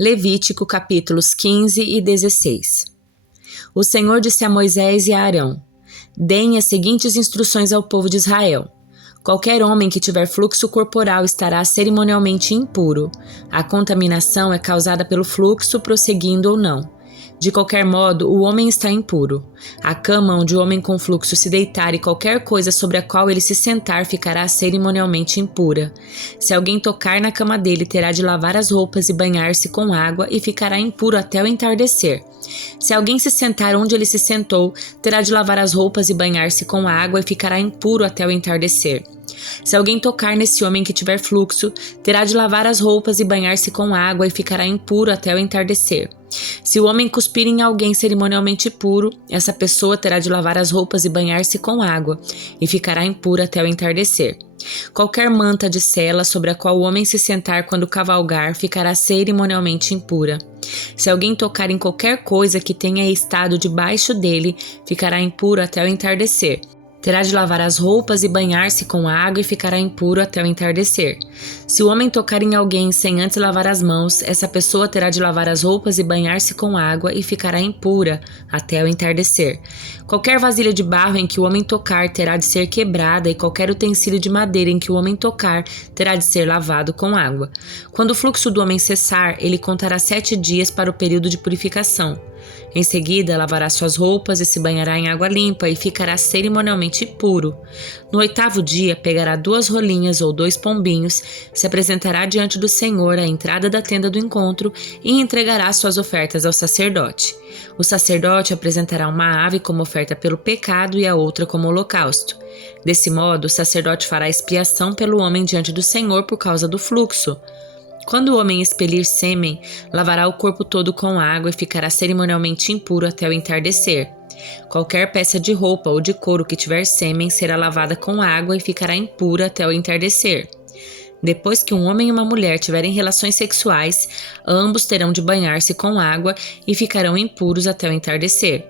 Levítico capítulos 15 e 16. O Senhor disse a Moisés e a Arão: Deem as seguintes instruções ao povo de Israel. Qualquer homem que tiver fluxo corporal estará cerimonialmente impuro. A contaminação é causada pelo fluxo, prosseguindo ou não. De qualquer modo, o homem está impuro. A cama onde o homem com fluxo se deitar e qualquer coisa sobre a qual ele se sentar ficará cerimonialmente impura. Se alguém tocar na cama dele, terá de lavar as roupas e banhar-se com água e ficará impuro até o entardecer. Se alguém se sentar onde ele se sentou, terá de lavar as roupas e banhar-se com água e ficará impuro até o entardecer. Se alguém tocar nesse homem que tiver fluxo, terá de lavar as roupas e banhar-se com água e ficará impuro até o entardecer. Se o homem cuspir em alguém cerimonialmente puro, essa pessoa terá de lavar as roupas e banhar-se com água e ficará impura até o entardecer. Qualquer manta de sela sobre a qual o homem se sentar quando cavalgar ficará cerimonialmente impura. Se alguém tocar em qualquer coisa que tenha estado debaixo dele, ficará impuro até o entardecer. Terá de lavar as roupas e banhar-se com água e ficará impuro até o entardecer. Se o homem tocar em alguém sem antes lavar as mãos, essa pessoa terá de lavar as roupas e banhar-se com água e ficará impura até o entardecer. Qualquer vasilha de barro em que o homem tocar terá de ser quebrada e qualquer utensílio de madeira em que o homem tocar terá de ser lavado com água. Quando o fluxo do homem cessar, ele contará 7 dias para o período de purificação. Em seguida, lavará suas roupas e se banhará em água limpa e ficará cerimonialmente puro. No 8º dia, pegará 2 rolinhas ou 2 pombinhos, se apresentará diante do Senhor à entrada da tenda do encontro e entregará suas ofertas ao sacerdote. O sacerdote apresentará uma ave como oferta pelo pecado e a outra como holocausto. Desse modo, o sacerdote fará expiação pelo homem diante do Senhor por causa do fluxo. Quando o homem expelir sêmen, lavará o corpo todo com água e ficará cerimonialmente impuro até o entardecer. Qualquer peça de roupa ou de couro que tiver sêmen será lavada com água e ficará impura até o entardecer. Depois que um homem e uma mulher tiverem relações sexuais, ambos terão de banhar-se com água e ficarão impuros até o entardecer.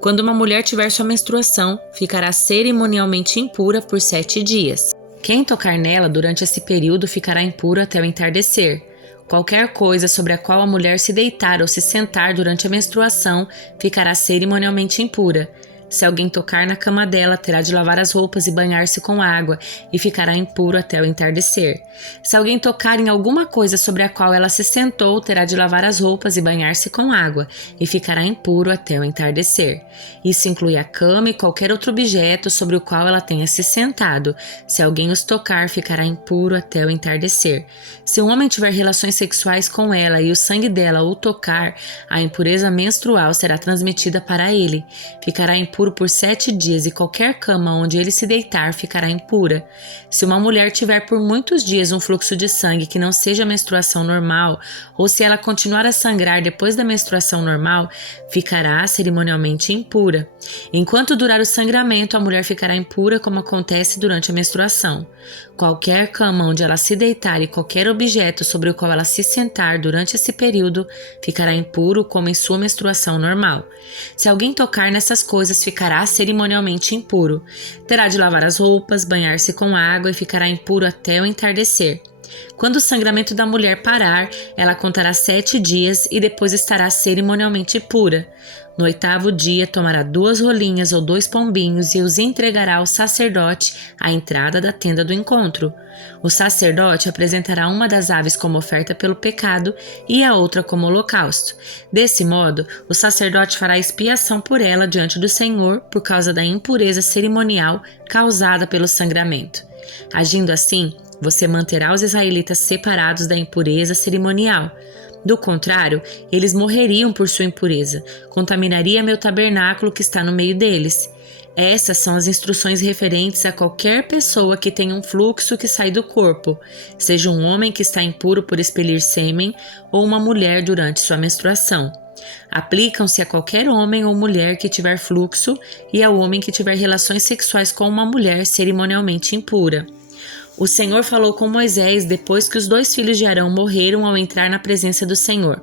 Quando uma mulher tiver sua menstruação, ficará cerimonialmente impura por 7 dias. Quem tocar nela durante esse período ficará impuro até o entardecer. Qualquer coisa sobre a qual a mulher se deitar ou se sentar durante a menstruação ficará cerimonialmente impura. Se alguém tocar na cama dela, terá de lavar as roupas e banhar-se com água e ficará impuro até o entardecer. Se alguém tocar em alguma coisa sobre a qual ela se sentou, terá de lavar as roupas e banhar-se com água e ficará impuro até o entardecer. Isso inclui a cama e qualquer outro objeto sobre o qual ela tenha se sentado. Se alguém os tocar, ficará impuro até o entardecer. Se um homem tiver relações sexuais com ela e o sangue dela o tocar, a impureza menstrual será transmitida para ele. Ficará impuro por 7 dias e qualquer cama onde ele se deitar ficará impura. Se uma mulher tiver por muitos dias um fluxo de sangue que não seja menstruação normal, ou se ela continuar a sangrar depois da menstruação normal, ficará cerimonialmente impura. Enquanto durar o sangramento, a mulher ficará impura como acontece durante a menstruação. Qualquer cama onde ela se deitar e qualquer objeto sobre o qual ela se sentar durante esse período ficará impuro como em sua menstruação normal. Se alguém tocar nessas coisas, ficará cerimonialmente impuro. Terá de lavar as roupas, banhar-se com água e ficará impuro até o entardecer. Quando o sangramento da mulher parar, ela contará 7 dias e depois estará cerimonialmente pura. No 8º dia, tomará 2 rolinhas ou 2 pombinhos e os entregará ao sacerdote à entrada da tenda do encontro. O sacerdote apresentará uma das aves como oferta pelo pecado e a outra como holocausto. Desse modo, o sacerdote fará expiação por ela diante do Senhor por causa da impureza cerimonial causada pelo sangramento. Agindo assim, você manterá os israelitas separados da impureza cerimonial. Do contrário, eles morreriam por sua impureza, contaminaria meu tabernáculo que está no meio deles. Essas são as instruções referentes a qualquer pessoa que tenha um fluxo que sai do corpo, seja um homem que está impuro por expelir sêmen ou uma mulher durante sua menstruação. Aplicam-se a qualquer homem ou mulher que tiver fluxo e ao homem que tiver relações sexuais com uma mulher cerimonialmente impura. O Senhor falou com Moisés depois que os 2 filhos de Arão morreram ao entrar na presença do Senhor.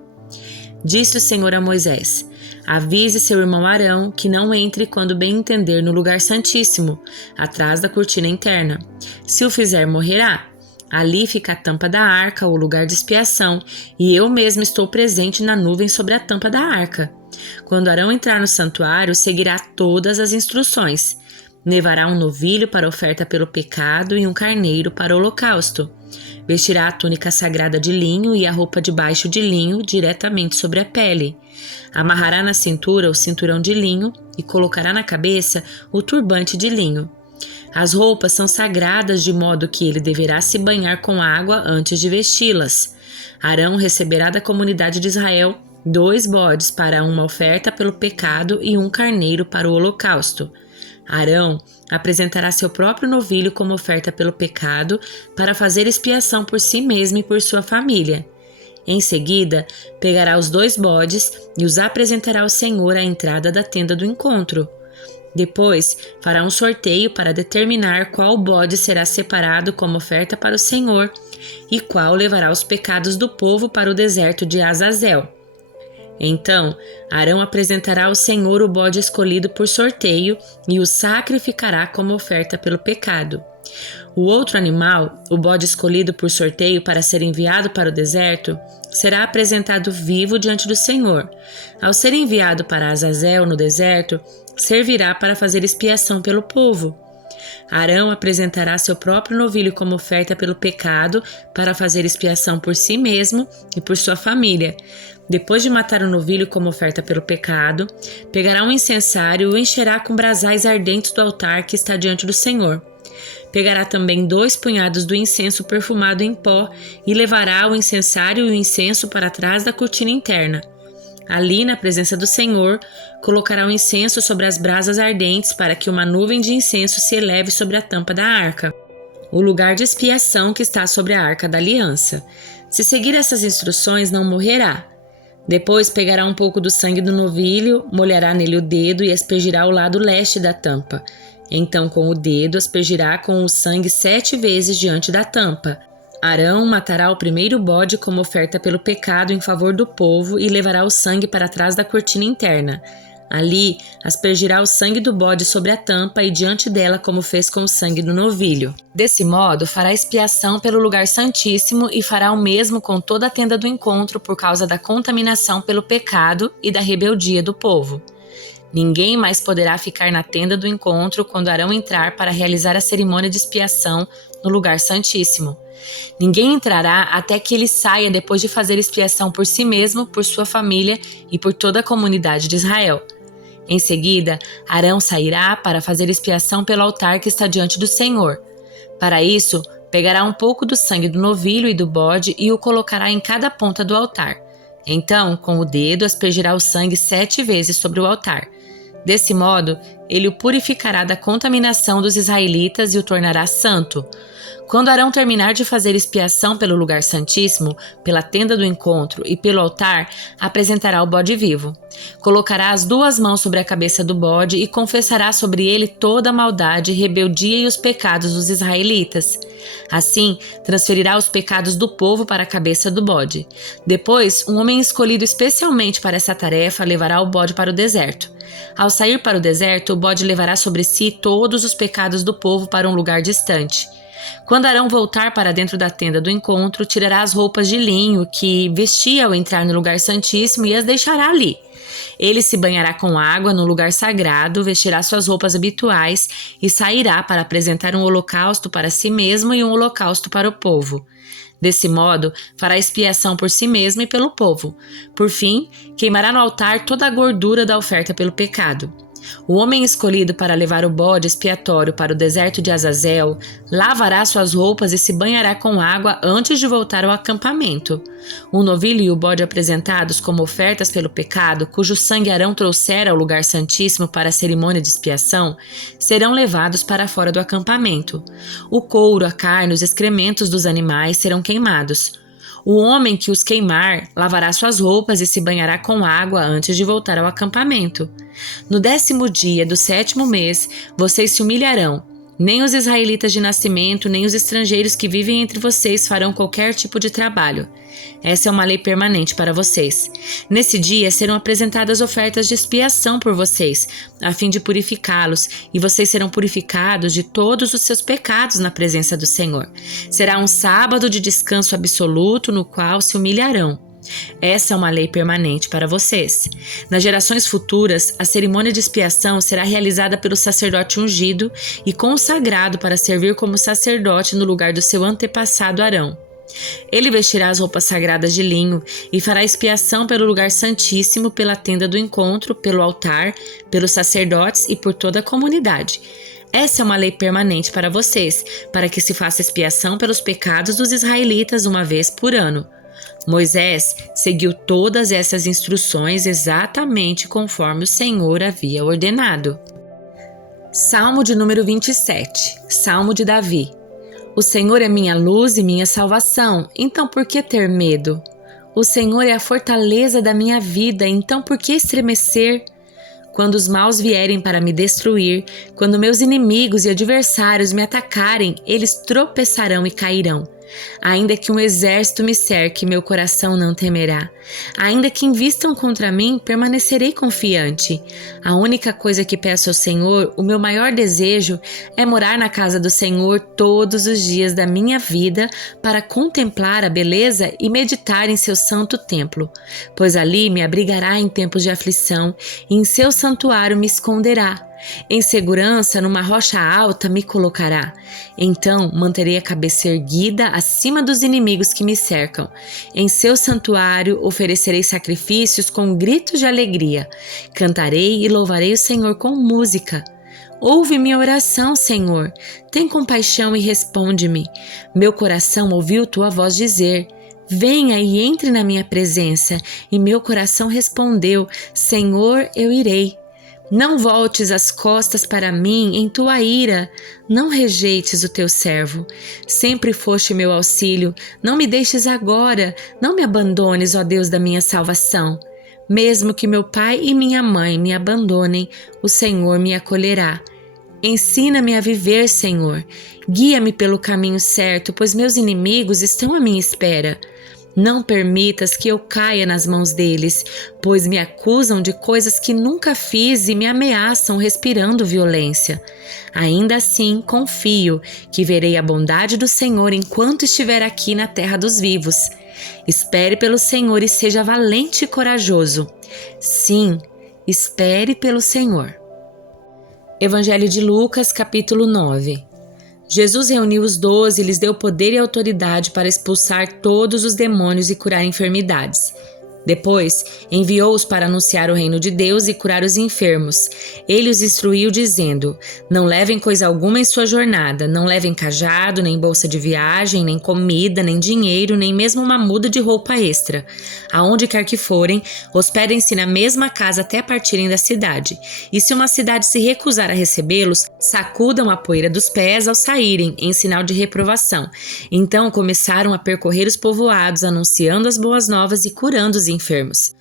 Disse o Senhor a Moisés: Avise seu irmão Arão que não entre quando bem entender no lugar santíssimo, atrás da cortina interna. Se o fizer, morrerá. Ali fica a tampa da arca, o lugar de expiação, e eu mesmo estou presente na nuvem sobre a tampa da arca. Quando Arão entrar no santuário, seguirá todas as instruções. Levará um novilho para oferta pelo pecado e um carneiro para o holocausto. Vestirá a túnica sagrada de linho e a roupa de baixo de linho diretamente sobre a pele. Amarrará na cintura o cinturão de linho e colocará na cabeça o turbante de linho. As roupas são sagradas de modo que ele deverá se banhar com água antes de vesti-las. Arão receberá da comunidade de Israel 2 bodes para uma oferta pelo pecado e um carneiro para o holocausto. Arão apresentará seu próprio novilho como oferta pelo pecado para fazer expiação por si mesmo e por sua família. Em seguida, pegará os 2 bodes e os apresentará ao Senhor à entrada da tenda do encontro. Depois, fará um sorteio para determinar qual bode será separado como oferta para o Senhor e qual levará os pecados do povo para o deserto de Azazel. Então, Arão apresentará ao Senhor o bode escolhido por sorteio e o sacrificará como oferta pelo pecado. O outro animal, o bode escolhido por sorteio para ser enviado para o deserto, será apresentado vivo diante do Senhor. Ao ser enviado para Azazel no deserto, servirá para fazer expiação pelo povo. Arão apresentará seu próprio novilho como oferta pelo pecado para fazer expiação por si mesmo e por sua família. Depois de matar o novilho como oferta pelo pecado, pegará um incensário e o encherá com brasais ardentes do altar que está diante do Senhor. Pegará também 2 punhados do incenso perfumado em pó e levará o incensário e o incenso para trás da cortina interna. Ali, na presença do Senhor, colocará o incenso sobre as brasas ardentes para que uma nuvem de incenso se eleve sobre a tampa da arca, o lugar de expiação que está sobre a arca da aliança. Se seguir essas instruções, não morrerá. Depois pegará um pouco do sangue do novilho, molhará nele o dedo e aspergirá ao lado leste da tampa. Então, com o dedo, aspergirá com o sangue 7 vezes diante da tampa. Arão matará o primeiro bode como oferta pelo pecado em favor do povo e levará o sangue para trás da cortina interna. Ali, aspergirá o sangue do bode sobre a tampa e diante dela como fez com o sangue do novilho. Desse modo, fará expiação pelo lugar santíssimo e fará o mesmo com toda a tenda do encontro por causa da contaminação pelo pecado e da rebeldia do povo. Ninguém mais poderá ficar na tenda do encontro quando Arão entrar para realizar a cerimônia de expiação no lugar santíssimo. Ninguém entrará até que ele saia depois de fazer expiação por si mesmo, por sua família e por toda a comunidade de Israel. Em seguida, Arão sairá para fazer expiação pelo altar que está diante do Senhor. Para isso, pegará um pouco do sangue do novilho e do bode e o colocará em cada ponta do altar. Então, com o dedo, aspergirá o sangue 7 vezes sobre o altar. Desse modo, ele o purificará da contaminação dos israelitas e o tornará santo. Quando Arão terminar de fazer expiação pelo lugar santíssimo, pela tenda do encontro e pelo altar, apresentará o bode vivo. Colocará as 2 mãos sobre a cabeça do bode e confessará sobre ele toda a maldade, rebeldia e os pecados dos israelitas. Assim, transferirá os pecados do povo para a cabeça do bode. Depois, um homem escolhido especialmente para essa tarefa levará o bode para o deserto. Ao sair para o deserto, o bode levará sobre si todos os pecados do povo para um lugar distante. Quando Arão voltar para dentro da tenda do encontro, tirará as roupas de linho que vestia ao entrar no lugar santíssimo e as deixará ali. Ele se banhará com água no lugar sagrado, vestirá suas roupas habituais e sairá para apresentar um holocausto para si mesmo e um holocausto para o povo. Desse modo, fará expiação por si mesmo e pelo povo. Por fim, queimará no altar toda a gordura da oferta pelo pecado. O homem escolhido para levar o bode expiatório para o deserto de Azazel lavará suas roupas e se banhará com água antes de voltar ao acampamento. O novilho e o bode apresentados como ofertas pelo pecado, cujo sangue Arão trouxer ao lugar santíssimo para a cerimônia de expiação, serão levados para fora do acampamento. O couro, a carne, os excrementos dos animais serão queimados. O homem que os queimar lavará suas roupas e se banhará com água antes de voltar ao acampamento. No 10º dia do 7º mês, vocês se humilharão. Nem os israelitas de nascimento, nem os estrangeiros que vivem entre vocês farão qualquer tipo de trabalho. Essa é uma lei permanente para vocês. Nesse dia serão apresentadas ofertas de expiação por vocês, a fim de purificá-los, e vocês serão purificados de todos os seus pecados na presença do Senhor. Será um sábado de descanso absoluto no qual se humilharão. Essa é uma lei permanente para vocês. Nas gerações futuras, a cerimônia de expiação será realizada pelo sacerdote ungido e consagrado para servir como sacerdote no lugar do seu antepassado Arão. Ele vestirá as roupas sagradas de linho e fará expiação pelo lugar santíssimo, pela tenda do encontro, pelo altar, pelos sacerdotes e por toda a comunidade. Essa é uma lei permanente para vocês, para que se faça expiação pelos pecados dos israelitas uma vez por ano. Moisés seguiu todas essas instruções exatamente conforme o Senhor havia ordenado. Salmo de número 27, Salmo de Davi. O Senhor é minha luz e minha salvação, então por que ter medo? O Senhor é a fortaleza da minha vida, então por que estremecer? Quando os maus vierem para me destruir, quando meus inimigos e adversários me atacarem, eles tropeçarão e cairão. Ainda que um exército me cerque, meu coração não temerá. Ainda que invistam contra mim, permanecerei confiante. A única coisa que peço ao Senhor, o meu maior desejo, é morar na casa do Senhor todos os dias da minha vida para contemplar a beleza e meditar em seu santo templo. Pois ali me abrigará em tempos de aflição e em seu santuário me esconderá. Em segurança, numa rocha alta me colocará. Então manterei a cabeça erguida acima dos inimigos que me cercam. Em seu santuário oferecerei sacrifícios com gritos de alegria. Cantarei e louvarei o Senhor com música. Ouve minha oração, Senhor. Tem compaixão e responde-me. Meu coração ouviu tua voz dizer: venha e entre na minha presença. E meu coração respondeu: Senhor, eu irei. Não voltes as costas para mim em tua ira, não rejeites o teu servo. Sempre foste meu auxílio, não me deixes agora, não me abandones, ó Deus da minha salvação. Mesmo que meu pai e minha mãe me abandonem, o Senhor me acolherá. Ensina-me a viver, Senhor. Guia-me pelo caminho certo, pois meus inimigos estão à minha espera. Não permitas que eu caia nas mãos deles, pois me acusam de coisas que nunca fiz e me ameaçam respirando violência. Ainda assim, confio que verei a bondade do Senhor enquanto estiver aqui na terra dos vivos. Espere pelo Senhor e seja valente e corajoso. Sim, espere pelo Senhor. Evangelho de Lucas, capítulo 9. Jesus reuniu os 12 e lhes deu poder e autoridade para expulsar todos os demônios e curar enfermidades. Depois, enviou-os para anunciar o reino de Deus e curar os enfermos. Ele os instruiu dizendo: não levem coisa alguma em sua jornada, não levem cajado, nem bolsa de viagem, nem comida, nem dinheiro, nem mesmo uma muda de roupa extra. Aonde quer que forem, hospedem-se na mesma casa até partirem da cidade. E se uma cidade se recusar a recebê-los, sacudam a poeira dos pés ao saírem, em sinal de reprovação. Então começaram a percorrer os povoados, anunciando as boas novas e curando os enfermos.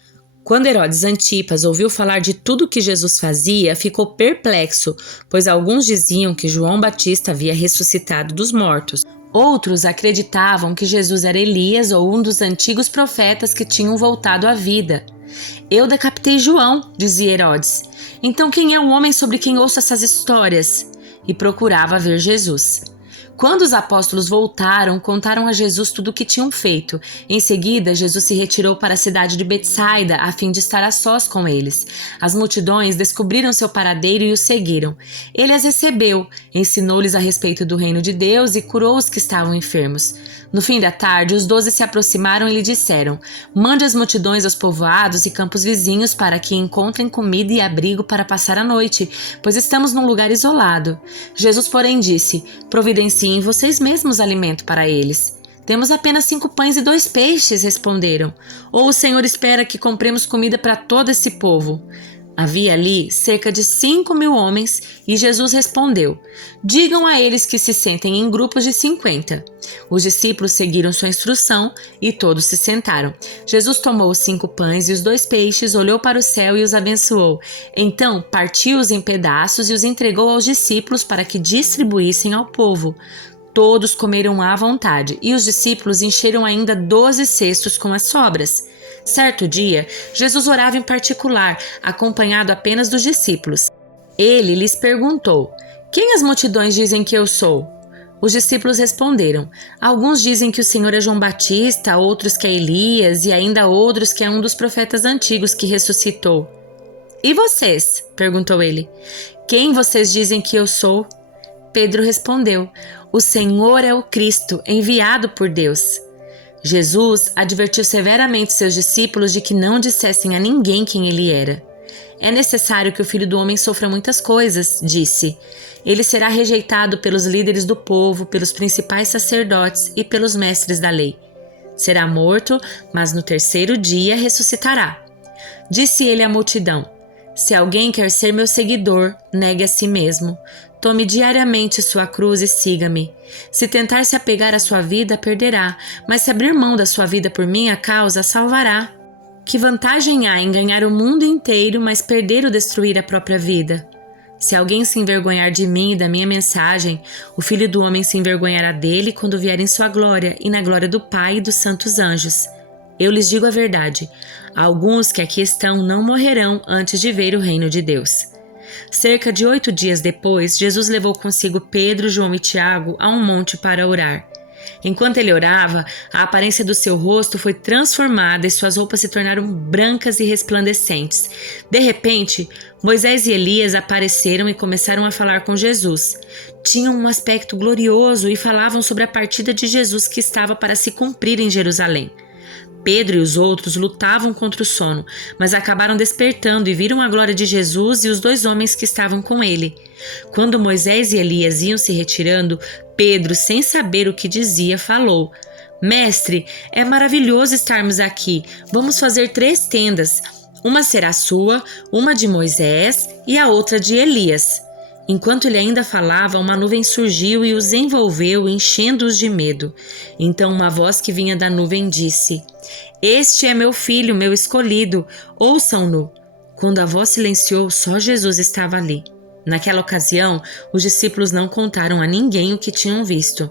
Quando Herodes Antipas ouviu falar de tudo o que Jesus fazia, ficou perplexo, pois alguns diziam que João Batista havia ressuscitado dos mortos. Outros acreditavam que Jesus era Elias ou um dos antigos profetas que tinham voltado à vida. Eu decapitei João, dizia Herodes. Então quem é o homem sobre quem ouço essas histórias? E procurava ver Jesus. Quando os apóstolos voltaram, contaram a Jesus tudo o que tinham feito. Em seguida, Jesus se retirou para a cidade de Betsaida, a fim de estar a sós com eles. As multidões descobriram seu paradeiro e o seguiram. Ele as recebeu, ensinou-lhes a respeito do reino de Deus e curou os que estavam enfermos. No fim da tarde, os 12 se aproximaram e lhe disseram: mande as multidões aos povoados e campos vizinhos para que encontrem comida e abrigo para passar a noite, pois estamos num lugar isolado. Jesus, porém, disse: providenciem vocês mesmos alimento para eles. Temos apenas 5 pães e 2 peixes, responderam. Ou o Senhor espera que compremos comida para todo esse povo? Havia ali cerca de 5.000 homens e Jesus respondeu: digam a eles que se sentem em grupos de 50. Os discípulos seguiram sua instrução e todos se sentaram. Jesus tomou os 5 pães e os 2 peixes, olhou para o céu e os abençoou. Então partiu-os em pedaços e os entregou aos discípulos para que distribuíssem ao povo. Todos comeram à vontade e os discípulos encheram ainda 12 cestos com as sobras. Certo dia, Jesus orava em particular, acompanhado apenas dos discípulos. Ele lhes perguntou: quem as multidões dizem que eu sou? Os discípulos responderam: alguns dizem que o Senhor é João Batista, outros que é Elias e ainda outros que é um dos profetas antigos que ressuscitou. E vocês? Perguntou ele. Quem vocês dizem que eu sou? Pedro respondeu: o Senhor é o Cristo, enviado por Deus. Jesus advertiu severamente seus discípulos de que não dissessem a ninguém quem ele era. É necessário que o Filho do Homem sofra muitas coisas, disse. Ele será rejeitado pelos líderes do povo, pelos principais sacerdotes e pelos mestres da lei. Será morto, mas no 3º dia ressuscitará. Disse ele à multidão: se alguém quer ser meu seguidor, negue a si mesmo. Tome diariamente sua cruz e siga-me. Se tentar se apegar à sua vida, perderá, mas se abrir mão da sua vida por minha causa, salvará. Que vantagem há em ganhar o mundo inteiro, mas perder ou destruir a própria vida? Se alguém se envergonhar de mim e da minha mensagem, o Filho do Homem se envergonhará dele quando vier em sua glória e na glória do Pai e dos santos anjos. Eu lhes digo a verdade: alguns que aqui estão não morrerão antes de ver o reino de Deus. Cerca de 8 dias depois, Jesus levou consigo Pedro, João e Tiago a um monte para orar. Enquanto ele orava, a aparência do seu rosto foi transformada e suas roupas se tornaram brancas e resplandecentes. De repente, Moisés e Elias apareceram e começaram a falar com Jesus. Tinham um aspecto glorioso e falavam sobre a partida de Jesus que estava para se cumprir em Jerusalém. Pedro e os outros lutavam contra o sono, mas acabaram despertando e viram a glória de Jesus e os 2 homens que estavam com ele. Quando Moisés e Elias iam se retirando, Pedro, sem saber o que dizia, falou: Mestre, é maravilhoso estarmos aqui. Vamos fazer 3 tendas. Uma será sua, uma de Moisés e a outra de Elias. Enquanto ele ainda falava, uma nuvem surgiu e os envolveu, enchendo-os de medo. Então uma voz que vinha da nuvem disse: Este é meu filho, meu escolhido, ouçam-no. Quando a voz silenciou, só Jesus estava ali. Naquela ocasião, os discípulos não contaram a ninguém o que tinham visto.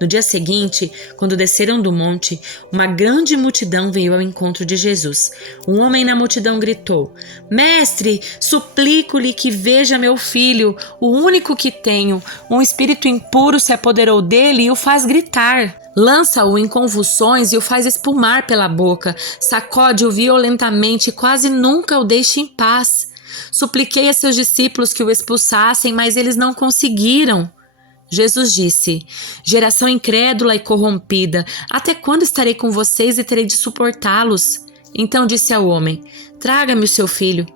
No dia seguinte, quando desceram do monte, uma grande multidão veio ao encontro de Jesus. Um homem na multidão gritou: Mestre, suplico-lhe que veja meu filho, o único que tenho. Um espírito impuro se apoderou dele e o faz gritar. Lança-o em convulsões e o faz espumar pela boca. Sacode-o violentamente e quase nunca o deixa em paz. Supliquei a seus discípulos que o expulsassem, mas eles não conseguiram. Jesus disse: Geração incrédula e corrompida, até quando estarei com vocês e terei de suportá-los? Então disse ao homem: Traga-me o seu filho.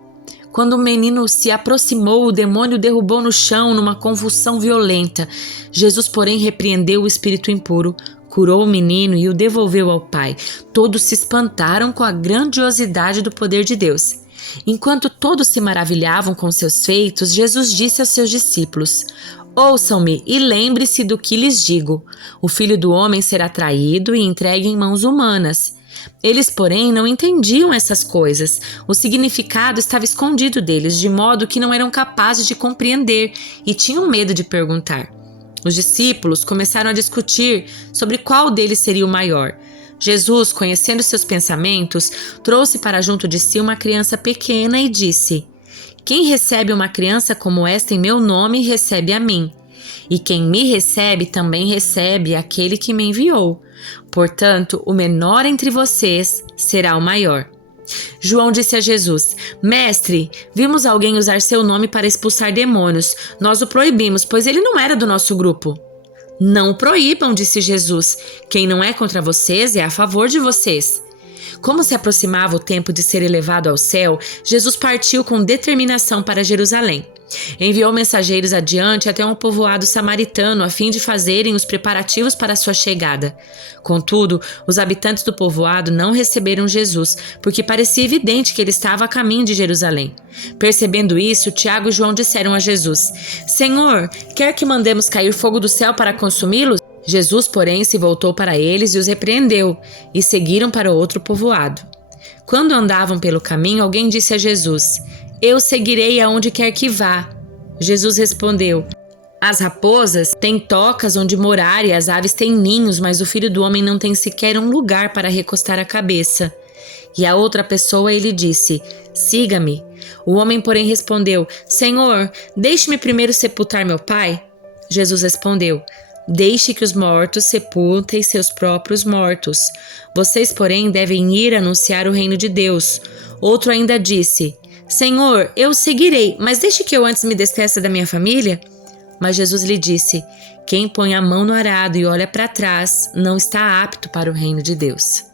Quando o menino se aproximou, o demônio o derrubou no chão numa convulsão violenta. Jesus, porém, repreendeu o espírito impuro, curou o menino e o devolveu ao pai. Todos se espantaram com a grandiosidade do poder de Deus. Enquanto todos se maravilhavam com seus feitos, Jesus disse aos seus discípulos: Ouçam-me e lembre-se do que lhes digo. O Filho do Homem será traído e entregue em mãos humanas. Eles, porém, não entendiam essas coisas. O significado estava escondido deles, de modo que não eram capazes de compreender e tinham medo de perguntar. Os discípulos começaram a discutir sobre qual deles seria o maior. Jesus, conhecendo seus pensamentos, trouxe para junto de si uma criança pequena e disse: Quem recebe uma criança como esta em meu nome, recebe a mim. E quem me recebe, também recebe aquele que me enviou. Portanto, o menor entre vocês será o maior. João disse a Jesus: Mestre, vimos alguém usar seu nome para expulsar demônios. Nós o proibimos, pois ele não era do nosso grupo. Não o proíbam, disse Jesus. Quem não é contra vocês é a favor de vocês. Como se aproximava o tempo de ser elevado ao céu, Jesus partiu com determinação para Jerusalém. Enviou mensageiros adiante até um povoado samaritano a fim de fazerem os preparativos para sua chegada. Contudo, os habitantes do povoado não receberam Jesus, porque parecia evidente que ele estava a caminho de Jerusalém. Percebendo isso, Tiago e João disseram a Jesus: Senhor, quer que mandemos cair fogo do céu para consumi-los? Jesus, porém, se voltou para eles e os repreendeu, e seguiram para outro povoado. Quando andavam pelo caminho, alguém disse a Jesus: Eu seguirei aonde quer que vá. Jesus respondeu: As raposas têm tocas onde morar e as aves têm ninhos, mas o Filho do Homem não tem sequer um lugar para recostar a cabeça. E a outra pessoa ele disse: Siga-me. O homem, porém, respondeu: Senhor, deixe-me primeiro sepultar meu pai. Jesus respondeu: Deixe que os mortos sepultem seus próprios mortos. Vocês, porém, devem ir anunciar o reino de Deus. Outro ainda disse: Senhor, eu seguirei, mas deixe que eu antes me despeça da minha família. Mas Jesus lhe disse: Quem põe a mão no arado e olha para trás não está apto para o reino de Deus.